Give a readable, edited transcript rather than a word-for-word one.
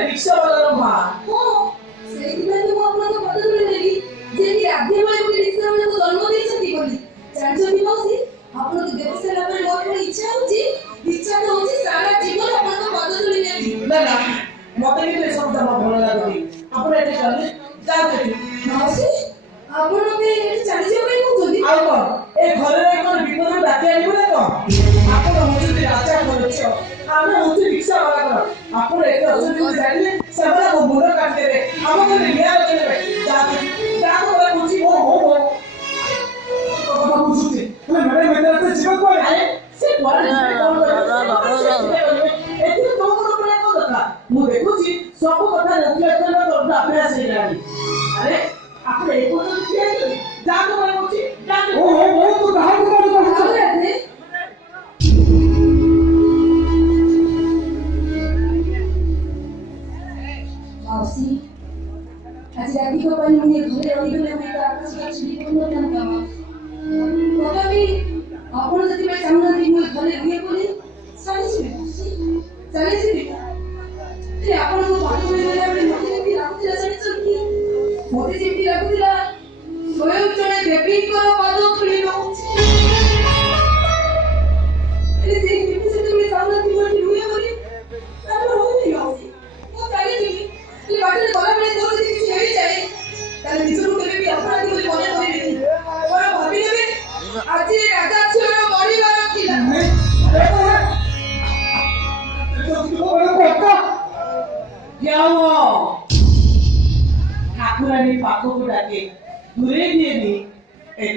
रिक्शा वाला माँ ସେଇଥିପାଇଁ ତ ମୁଁ ଆପଣଙ୍କ ପଦତଳେ ନେଲି ଯେ କି ରାଧେମାଳି ଗୋଟେ ରିକ୍ସା ବାଲାକୁ ଜନ୍ମ ଦେଇଛନ୍ତି ବୋଲି। ଜାଣିଛନ୍ତି ମାଉସୀ, ଆପଣଙ୍କ ବ୍ୟବସାୟ ଲାଭରେ ମୋର ପୁଣି ଇଚ୍ଛା ତ ହଉଛି ସାରା ଜୀବନ ଆପଣଙ୍କ ପଦତଳେ ନେବି। ନା ନା ମତେ କିନ୍ତୁ ଏସବୁ ଜମା ଭଲ ଲାଗୁନି। ଆପଣ ଏଠି ଚାଲି ଯାଆନ୍ତୁ। ମାଉସୀ, ଆପଣ ମତେ ଏଠି ଚାଲିଯିବା ପାଇଁ କହୁଛନ୍ତି? ଆଉ କଣ ଏ ଘରେ ରହି କଣ ବିପଦରୁ ଡାକି ଆଣିବୁ ନା କଣ? ଆପଣ ହଉଛନ୍ତି ରାଜା ମନୁଷ୍ୟ, ଆମେ ହଉଛୁ ରିକ୍ସା ବାଲା। ଆପଣ ଏଠି ଅଛନ୍ତି ବୋଲି ଜାଣିଲେ ସେମାନେ ମୋ ମୁଣ୍ଡ କାଟିଦେବେ, ଆମ ଘରେ ନିଆଁ ଲଗେଇଦେବେ। ଯାଆନ୍ତୁ ଘରେ ବୁଝି ମୋ କଥା ବୁଝୁଛି ହେଲେ ମ୍ୟାଡାମ ଏତେ ଯିବା କୁଆଡେ? ଆରେ ସେ କୁଆଡେ ଯିବେ କଣ କରିବେ? ଏଥିରେ ତୋ ମୁଣ୍ଡ ଉପରେ କଣ କଥା? ମୁଁ ଦେଖୁଛି ସବୁ କଥା ରେଗୁଲେସନ କରୁଛୁ ଅଭ୍ୟାସ ହେଇଗଲାଣି। ଆରେ ଆପଣ ଏ ପର୍ଯ୍ୟନ୍ତ ଠିଆ ହେଇଛନ୍ତି, ଯାଆନ୍ତୁ ଘରେ ବୁଝି ଯାଆନ୍ତୁ। ତୁ କାହାକୁ କଣ କରୁଛୁ? ରାଧେ, ମାଉସୀ, ଆଜି ରାଧିକ ପାଇଁ ମୁଁ ଏ ଘରେ ରହିଗଲେ ହୁଏତ ଆକାଶ ଛିଡ଼ି ପଡ଼ିନଥାନ୍ତା। ତଥାପି ଆପଣ ସେଥିପାଇଁ ଚାହୁଁନାହାନ୍ତି ମୁଁ ଏ ଘରେ ରୁହେ ବୋଲି ଚାଲିଯିବି ମାଉସୀ, ଚାଲିଯିବି। ହେଲେ ଆପଣଙ୍କ ପାଠ ପଢ଼ିଲା ବେଳେ ମତେ ଯେମିତି ଲାଗୁଥିଲା ଜାଣିଛନ୍ତି, ମତେ ଯେମିତି ଲାଗୁଥିଲା ସ୍ୱୟଂ ଜଣେ ଦେବୀଙ୍କର ପାଦ ଧୂଳି ରହୁଛି। ହେଲେ ସେଇ ଦେବୀ ଯେତେବେଳେ ଚାହୁଁନାହାନ୍ତି ମୁଁ ଏଠି ରୁହେ ବୋଲି, ତାପରେ ରହିବି ମାଉସୀ, ମୁଁ ଚାଲିଯିବି। ହେଲେ ବାଟରେ ଗଲାବେଳେ ତୋର ଯଦି କିଛି ହେଇଯାଏ ତାହେଲେ ନିଜକୁ କେବେ ବି ଅପରାଧୀ ବୋଲି ମନେ କରିବେନି। ମୋର ଭାବି ନେବେ ଆଜି ରାଜା ଝିଅର ମରିବାର ଥିଲା। ଠାକୁରାଣୀ ପାଖକୁ ଡାକେ ଦୂରେଇ ଦିଏନି।